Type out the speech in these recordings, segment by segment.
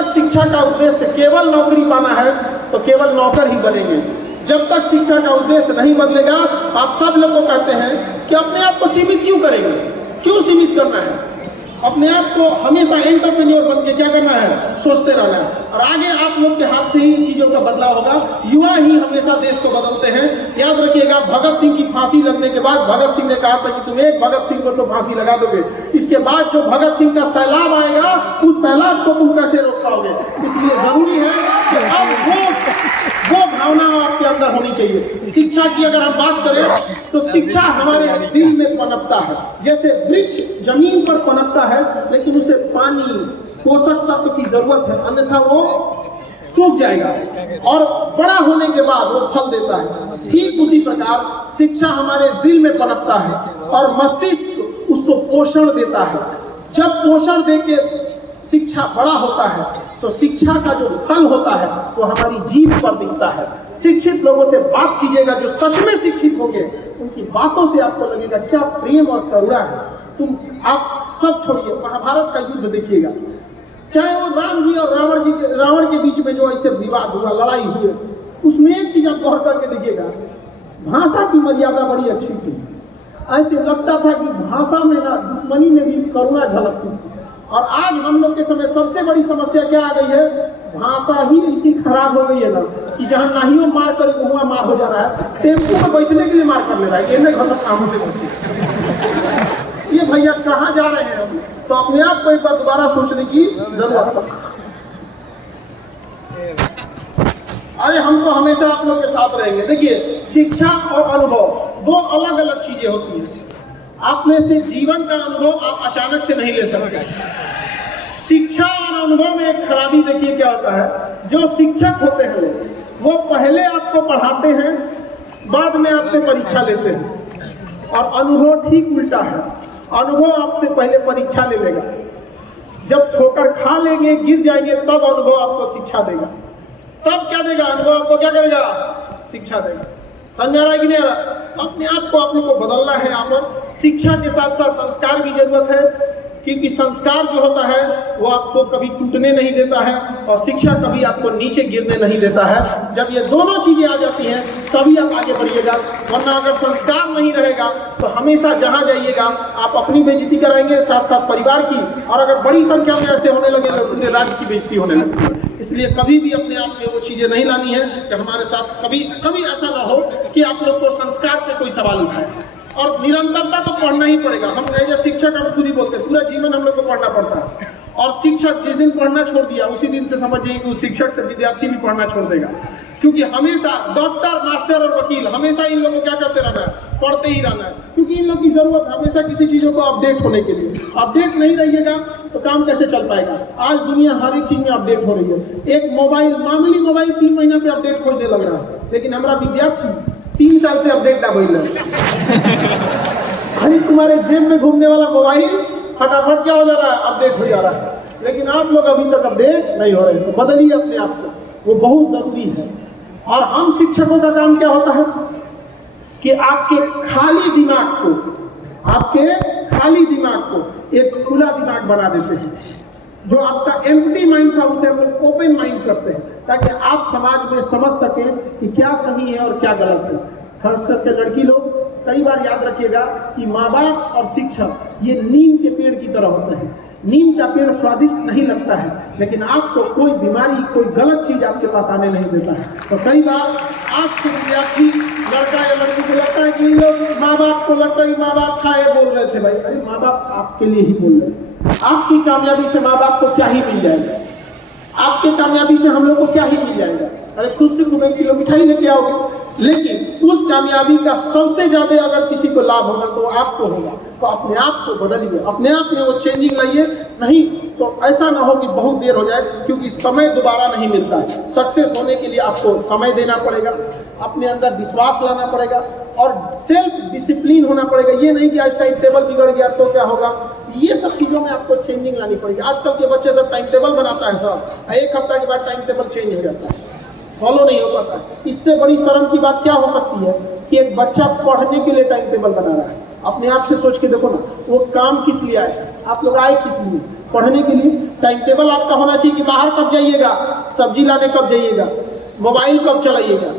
तक शिक्षा का उद्देश्य केवल नौकरी पाना है तो केवल नौकर ही बनेंगे। जब तक शिक्षा का उद्देश्य नहीं बदलेगा, आप सब लोग को कहते हैं कि अपने आप को सीमित क्यों करेंगे, क्यों सीमित करना है, अपने आप को हमेशा एंटरप्रेन्योर बन के क्या करना है, सोचते रहना है। और आगे आप लोग के हाथ से ही चीजों का बदलाव होगा। युवा ही हमेशा देश को बदलते हैं। याद रखिएगा, भगत सिंह की फांसी लगने के बाद भगत सिंह ने कहा था कि तुम एक भगत सिंह को तो फांसी लगा दोगे, इसके बाद जो भगत सिंह का सैलाब आएगा उस सैलाब को तुम कैसे रोक पाओगे। इसलिए जरूरी है कि अब वो भावना आपके अंदर होनी चाहिए। शिक्षा की अगर हम बात करें तो शिक्षा हमारे दिल में पनपता है। जैसे वृक्ष जमीन पर पनपता है लेकिन उसे पानी, पोषक तत्व की जरूरत है, अन्यथा वो सूख जाएगा और बड़ा होने के बाद वो फल देता है। ठीक उसी प्रकार शिक्षा हमारे दिल में पनपता है और मस्तिष्क उसको पोषण देता है। जब पोषण देके शिक्षा बड़ा होता है तो शिक्षा का जो फल होता है वो हमारी जीभ पर दिखता है। शिक्षित लोगों से बात कीजिएगा जो सच में शिक्षित होंगे, उनकी बातों से आपको लगेगा क्या प्रेम और करुणा है। आप सब छोड़िए, महाभारत का युद्ध देखिएगा, चाहे वो राम जी और रावण के बीच में जो ऐसे विवाद हुआ, लड़ाई हुई, उसमें एक चीज आप गौर करके देखिएगा, भाषा की मर्यादा बड़ी अच्छी थी। ऐसे लगता था कि भाषा में ना दुश्मनी में भी करुणा झलकती थी। और आज हम लोग के समय सबसे बड़ी समस्या क्या आ गई है, भाषा ही ऐसी खराब हो गई है ना कि जहां नाहियों मार कर वहां मार हो जा रहा है। टेम्पो में बैठने के लिए मार कर ले रहा है, ये घसक काम होते ये भैया कहाँ जा रहे हैं हम। तो अपने आप को एक बार दोबारा सोचने की जरूरत है। अरे हम तो हमेशा आप लोग के साथ रहेंगे। देखिए, शिक्षा और अनुभव दो अलग अलग चीजें होती हैं। आप में से जीवन का अनुभव आप अचानक से नहीं ले सकते। शिक्षा और अनुभव में एक खराबी देखिए क्या होता है, जो शिक्षक होते हैं वो पहले आपको पढ़ाते हैं, बाद में आपसे परीक्षा लेते हैं। और अनुभव ठीक उल्टा है, अनुभव आपसे पहले परीक्षा ले लेगा। जब ठोकर खा लेंगे, गिर जाएंगे, तब अनुभव आपको शिक्षा देगा। तब क्या देगा, अनुभव आपको क्या करेगा, शिक्षा देगा। समझ आ रहा है कि नहीं आ रहा। अपने आप को आप लोग को बदलना है। यहाँ पर शिक्षा के साथ साथ संस्कार की जरूरत है, क्योंकि संस्कार जो होता है वो आपको कभी टूटने नहीं देता है और शिक्षा कभी आपको नीचे गिरने नहीं देता है। जब ये दोनों चीजें आ जाती हैं तभी आप आगे बढ़िएगा, वरना अगर संस्कार नहीं रहेगा तो हमेशा जहां जाइएगा आप अपनी बेइज्जती कराएंगे, साथ साथ परिवार की, और अगर बड़ी संख्या में ऐसे होने लगे तो पूरे राज्य की बेइज्जती होने लगती है। इसलिए कभी भी अपने आप में वो चीजें नहीं लानी है कि हमारे साथ कभी ऐसा ना हो कि आप लोग को संस्कार पे कोई सवाल उठाए। और निरंतरता तो पढ़ना ही पड़ेगा। हम एज शिक्षक हम खुद ही बोलते हैं, पूरा जीवन हम लोग को पढ़ना पड़ता है। और शिक्षक जिस दिन पढ़ना छोड़ दिया उसी दिन से समझिए कि उस शिक्षक से विद्यार्थी भी पढ़ना छोड़ देगा। क्योंकि हमेशा डॉक्टर, मास्टर और वकील हमेशा इन लोगों को क्या करते रहना है, पढ़ते ही रहना है। क्योंकि इन लोग की जरूरत हमेशा किसी चीजों को अपडेट होने के लिए। अपडेट नहीं रहिएगा तो काम कैसे चल पाएगा। आज दुनिया हर एक चीज में अपडेट हो रही है। एक मोबाइल, मामूली मोबाइल 3 महीना पे अपडेट खोजने लग रहा है, लेकिन हमारा विद्यार्थी 3 साल से अपडेट ना बोल रहा। अरे तुम्हारे जेब में घूमने वाला मोबाइल फटाफट क्या हो जा रहा है, अपडेट हो जा रहा है, लेकिन आप लोग अभी तक अपडेट नहीं हो रहे हैं। तो बदलिए अपने आप को, वो बहुत जरूरी है। और हम शिक्षकों का काम क्या होता है कि आपके खाली दिमाग को एक खुला दिमाग बना देते हैं। जो आपका एम्प्टी माइंड था उसे हम लोग ओपन माइंड करते हैं, ताकि आप समाज में समझ सकें कि क्या सही है और क्या गलत है। खास करके लड़की लोग, कई बार याद रखिएगा कि माँ बाप और शिक्षक ये नीम के पेड़ की तरह होते हैं। नीम का पेड़ स्वादिष्ट नहीं लगता है, लेकिन आपको कोई बीमारी, कोई गलत चीज आपके पास आने नहीं देता है। तो कई बार आज के विद्यार्थी, लड़का या लड़की को लगता है कि लोग माँ बाप को लगता है कि माँ बाप खाए बोल रहे थे। भाई, अरे माँ बाप आपके लिए ही बोल रहे थे। आपकी कामयाबी से माँ बाप को क्या ही मिल जाएगा, आपके कामयाबी से हम लोग को क्या ही मिल जाएगा। अरे खुद से तुम 1 किलो मिठाई लेके आओगे, लेकिन उस कामयाबी का सबसे ज्यादा अगर किसी को लाभ होगा तो आपको होगा। तो अपने आप को बदलिए, अपने आप में वो चेंजिंग लाइए। नहीं तो ऐसा ना हो कि बहुत देर हो जाए, क्योंकि समय दोबारा नहीं मिलता है। सक्सेस होने के लिए आपको समय देना पड़ेगा, अपने अंदर विश्वास लाना पड़ेगा और सेल्फ डिसिप्लिन होना पड़ेगा। ये नहीं कि आज टाइम टेबल बिगड़ गया तो क्या होगा, ये सब चीजों में आपको चेंजिंग लानी पड़ेगी। आजकल के बच्चे सब टाइम टेबल बनाता है, सब 1 हफ्ता के बाद टाइम टेबल चेंज हो जाता है, फॉलो नहीं हो पाता है। इससे बड़ी शर्म की बात क्या हो सकती है कि एक बच्चा पढ़ने के लिए टाइम टेबल बना रहा है। अपने आप से सोच के देखो ना, वो काम किस लिए आए, आप लोग आए किस लिए। पढ़ने के लिए टाइम टेबल आपका होना चाहिए कि बाहर कब जाइएगा, सब्जी लाने कब जाइएगा, मोबाइल कब चलाइएगा।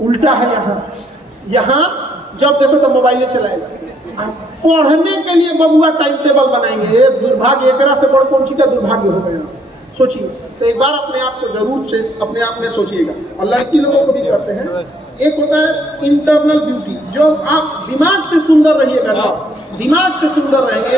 उल्टा है यहाँ जब देखो तो मोबाइल चलाएगा। पढ़ने के लिए बबुआ टाइम टेबल बनाएंगे, दुर्भाग्य एकरा से बड़ कौन चीज का दुर्भाग्य हो गया, सोचिए। तो एक बार अपने आप को जरूर से अपने आप में सोचिएगा। और लड़की लोगों को भी कहते हैं, एक होता है इंटरनल ब्यूटी, जो आप दिमाग से सुंदर रहिएगा ना, दिमाग से सुंदर रहेंगे